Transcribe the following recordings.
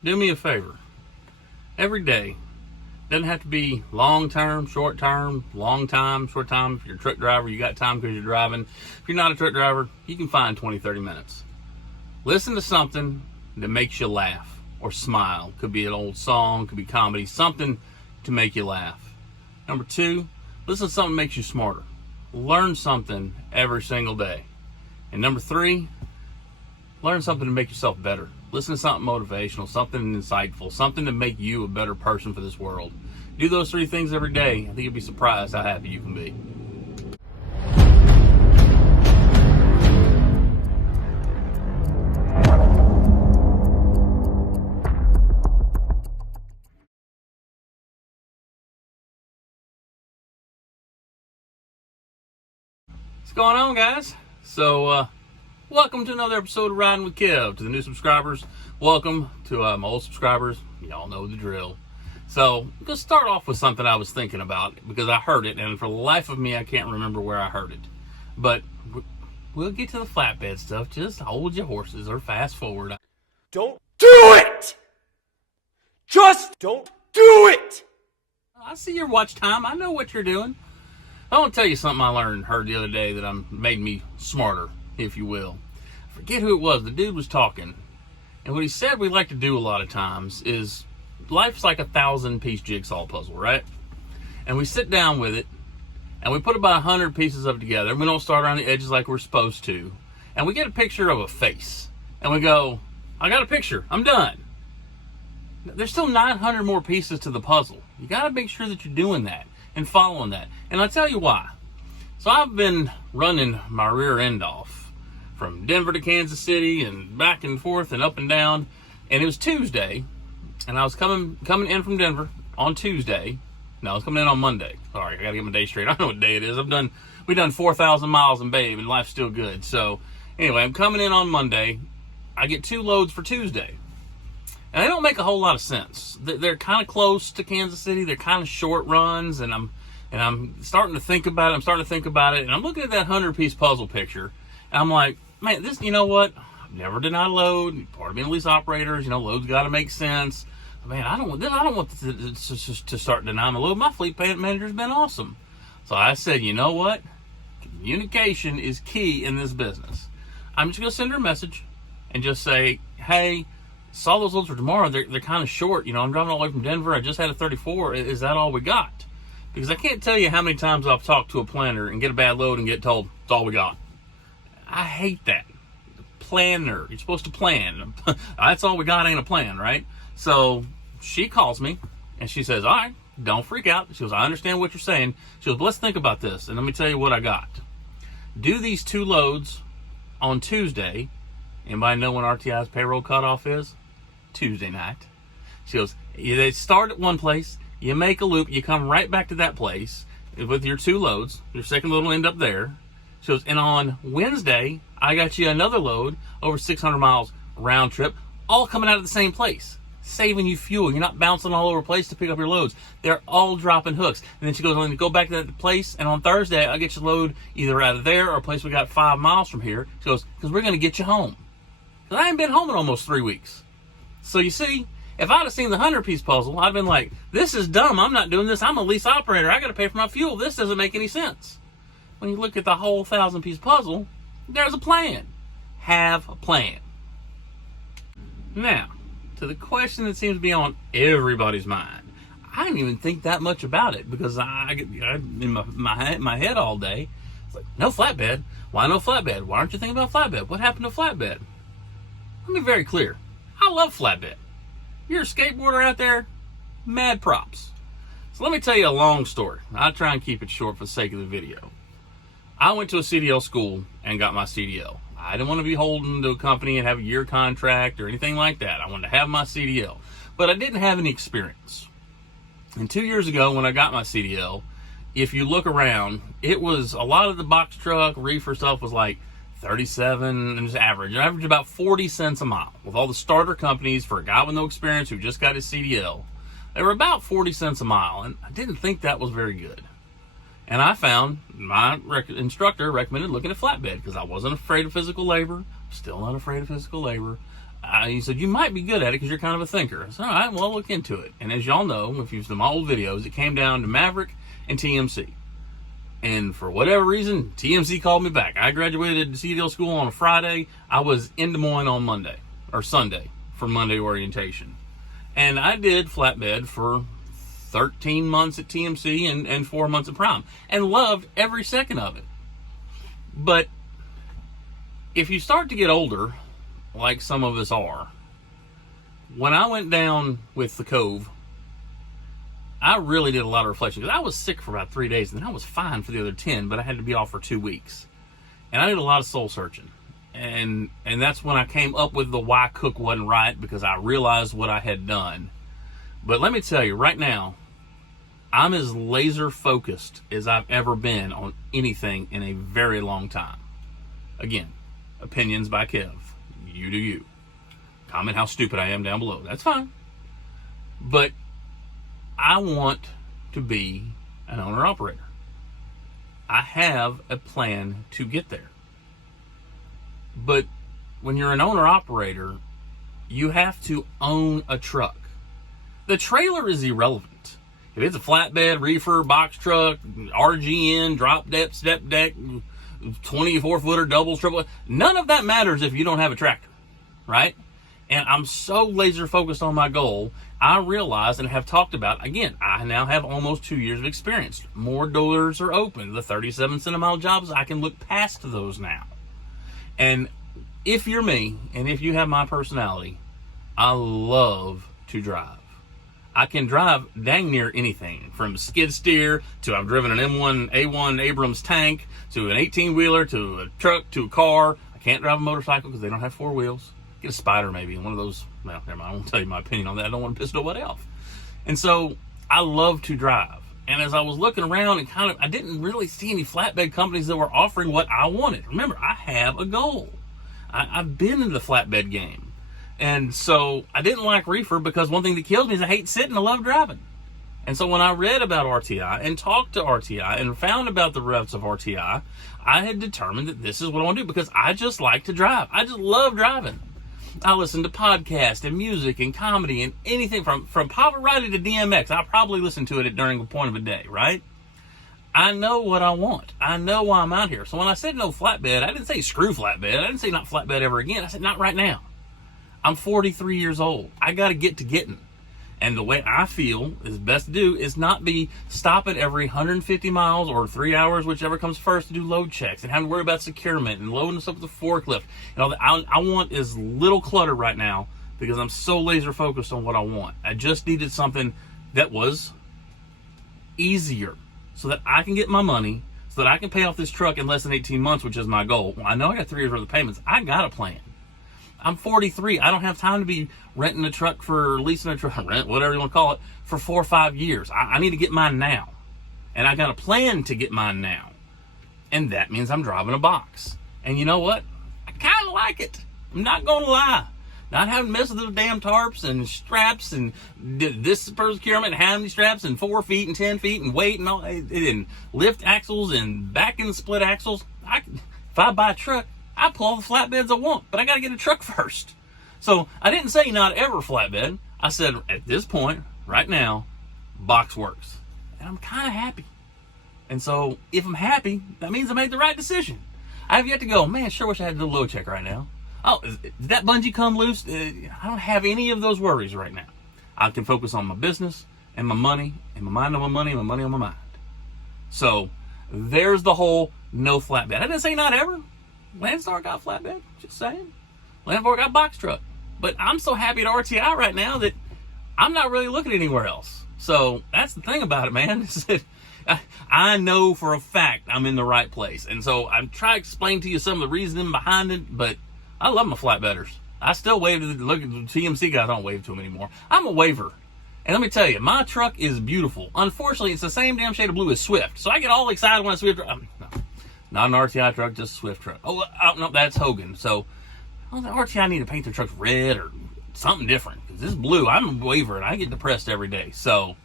Do me a favor. Every day. Doesn't have to be long term, short term, long time, short time. If you're a truck driver, you got time because you're driving. If you're not a truck driver, you can find 20, 30 minutes. Listen to something that makes you laugh or smile. Could be an old song, could be comedy, something to make you laugh. Number two, listen to something that makes you smarter. Learn something every single day. And number three, learn something to make yourself better. Listen to something motivational, something insightful, something to make you a better person for this world. Do those three things every day. I think you'll be surprised how happy you can be. What's going on, guys? Welcome to another episode of Riding with Kev. To the new subscribers, welcome. To my old subscribers, y'all know the drill. So, I'm going to start off with something I was thinking about because I heard it, and for the life of me, I can't remember where I heard it. But we'll get to the flatbed stuff. Just hold your horses or fast forward. Don't do it! Just don't do it! I see your watch time. I know what you're doing. I want to tell you something I heard the other day that made me smarter, if you will. I forget who it was. The dude was talking. And what he said we like to do a lot of times is life's like a 1,000-piece jigsaw puzzle, right? And we sit down with it and we put about 100 pieces of it together. And we don't start around the edges like we're supposed to. And we get a picture of a face. And we go, I got a picture. I'm done. There's still 900 more pieces to the puzzle. You got to make sure that you're doing that and following that. And I'll tell you why. So I've been running my rear end off from Denver to Kansas City and back and forth and up and down. And it was Tuesday, and I was coming in from Denver on Tuesday. No, I was coming in on Monday. Sorry, I gotta get my day straight. I don't know what day it is. We've done 4,000 miles in Babe, and life's still good. So anyway, I'm coming in on Monday. I get 2 loads for Tuesday. And they don't make a whole lot of sense. They're kind of close to Kansas City. They're kind of short runs, and I'm starting to think about it. And I'm looking at that 100-piece puzzle picture, and I'm like, man, this, you know what? I've never denied a load. Part of being a lease operator is, loads got to make sense. Man, I don't want to start denying a load. My fleet manager's been awesome. So I said, you know what? Communication is key in this business. I'm just going to send her a message and just say, hey, saw those loads for tomorrow. They're kind of short. I'm driving all the way from Denver. I just had a 34. Is that all we got? Because I can't tell you how many times I've talked to a planner and get a bad load and get told, it's all we got. I hate that. Planner. You're supposed to plan. That's all we got ain't a plan, right? So she calls me and she says, all right, don't freak out. She goes, I understand what you're saying. She goes, but let's think about this. And let me tell you what I got. Do these 2 loads on Tuesday. Anybody know when RTI's payroll cutoff is? Tuesday night. She goes, they start at one place, you make a loop, you come right back to that place with your 2 loads. Your second load will end up there. She goes, and on Wednesday, I got you another load over 600 miles round trip, all coming out of the same place, saving you fuel. You're not bouncing all over the place to pick up your loads. They're all dropping hooks. And then she goes, I'm going to go back to that place, and on Thursday, I'll get your load either out of there or a place we got 5 miles from here. She goes, because we're going to get you home. Because I ain't been home in almost 3 weeks. So you see, if I'd have seen the 100-piece puzzle, I'd have been like, this is dumb. I'm not doing this. I'm a lease operator. I got to pay for my fuel. This doesn't make any sense. When you look at the whole 1,000-piece puzzle, there's a plan. Have a plan. Now, to the question that seems to be on everybody's mind. I didn't even think that much about it because I in my head all day, it's like, no flatbed. Why no flatbed? Why aren't you thinking about flatbed? What happened to flatbed? Let me be very clear. I love flatbed. You're a skateboarder out there, mad props. So let me tell you a long story. I'll try and keep it short for the sake of the video. I went to a CDL school and got my CDL. I didn't want to be holding to a company and have a year contract or anything like that. I wanted to have my CDL, but I didn't have any experience. And 2 years ago when I got my CDL, if you look around, it was a lot of the box truck, reefer stuff was like 37 and just average about 40 cents a mile. With all the starter companies for a guy with no experience who just got his CDL, they were about 40 cents a mile, and I didn't think that was very good. And I found my instructor recommended looking at flatbed because I wasn't afraid of physical labor. Still not afraid of physical labor. he said, you might be good at it because you're kind of a thinker. I said, all right, well, I'll look into it. And as y'all know, if you've seen my old videos, it came down to Maverick and TMC. And for whatever reason, TMC called me back. I graduated CDL school on a Friday. I was in Des Moines on Monday or Sunday for Monday orientation. And I did Flatbed for 13 months at TMC and 4 months at Prime and loved every second of it. But if you start to get older, like some of us are, when I went down with the Cove, I really did a lot of reflection because I was sick for about 3 days and then I was fine for the other 10, but I had to be off for 2 weeks. And I did a lot of soul searching. And that's when I came up with the why cook wasn't right, because I realized what I had done. But let me tell you right now, I'm as laser focused as I've ever been on anything in a very long time. Again, opinions by Kev. You do you. Comment how stupid I am down below. That's fine. But I want to be an owner-operator. I have a plan to get there. But when you're an owner-operator, you have to own a truck. The trailer is irrelevant. If it's a flatbed, reefer, box truck, RGN, drop deck, step deck, 24-footer, doubles, triple, none of that matters if you don't have a tractor, right? And I'm so laser focused on my goal, I realized and have talked about, again, I now have almost 2 years of experience. More doors are open. The 37-cent a mile jobs, I can look past those now. And if you're me, and if you have my personality, I love to drive. I can drive dang near anything, from skid steer to I've driven an A1 Abrams tank to an 18-wheeler to a truck to a car. I can't drive a motorcycle because they don't have 4 wheels. Get a Spider maybe, one of those. Well, never mind, I won't tell you my opinion on that. I don't want to piss nobody off. And so I love to drive. And as I was looking around and I didn't really see any flatbed companies that were offering what I wanted. Remember, I have a goal. I've been in the flatbed game. And so I didn't like reefer because one thing that kills me is I hate sitting, I love driving. And so when I read about RTI and talked to RTI and found about the routes of RTI, I had determined that this is what I want to do because I just like to drive. I just love driving. I listen to podcasts and music and comedy and anything from Pavarotti to DMX. I probably listen to it during a point of a day, right? I know what I want. I know why I'm out here. So when I said no flatbed, I didn't say screw flatbed. I didn't say not flatbed ever again. I said not right now. I'm 43 years old. I got to get to getting. And the way I feel is best to do is not be stopping every 150 miles or 3 hours, whichever comes first, to do load checks and having to worry about securement and loading stuff with the forklift. And all that. I want as little clutter right now because I'm so laser focused on what I want. I just needed something that was easier so that I can get my money, so that I can pay off this truck in less than 18 months, which is my goal. Well, I know I got 3 years worth of payments. I got a plan. I'm 43. I don't have time to be renting a truck for leasing a truck, rent, whatever you want to call it, for 4 or 5 years. I need to get mine now. And I got a plan to get mine now. And that means I'm driving a box. And you know what? I kind of like it. I'm not going to lie. Not having to mess with those damn tarps and straps and this procurement, how many straps and 4 feet and 10 feet and weight and all, and lift axles and back end split axles. If I buy a truck, I pull all the flatbeds I want, but I got to get a truck first. So I didn't say not ever flatbed. I said at this point, right now, box works. And I'm kind of happy. And so if I'm happy, that means I made the right decision. I have yet to go, man, sure wish I had to do a load check right now. Oh, did that bungee come loose? I don't have any of those worries right now. I can focus on my business and my money and my mind on my money and my money on my mind. So there's the whole no flatbed. I didn't say not ever. Landstar got flatbed, just saying. Landstar got box truck. But I'm so happy at RTI right now that I'm not really looking anywhere else. So that's the thing about it, man. Is that I know for a fact I'm in the right place. And so I'm trying to explain to you some of the reasoning behind it, but I love my flatbedders. I still wave to look at the TMC guys. I don't wave to them anymore. I'm a waver. And let me tell you, my truck is beautiful. Unfortunately, it's the same damn shade of blue as Swift. So I get all excited when I Swift. No, not an RTI truck, just a Swift truck. Oh, no, that's Hogan. So the RTI need to paint their trucks red or something different. Because this blue, I'm a waver and I get depressed every day. So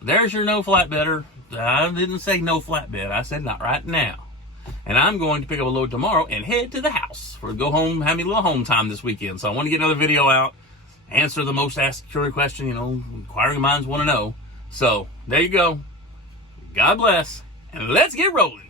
there's your no flatbedder. I didn't say no flatbed. I said not right now. And I'm going to pick up a load tomorrow and head to the house for go home, have me a little home time this weekend. So I want to get another video out, answer the most asked question, inquiring minds want to know. So there you go. God bless, and let's get rolling.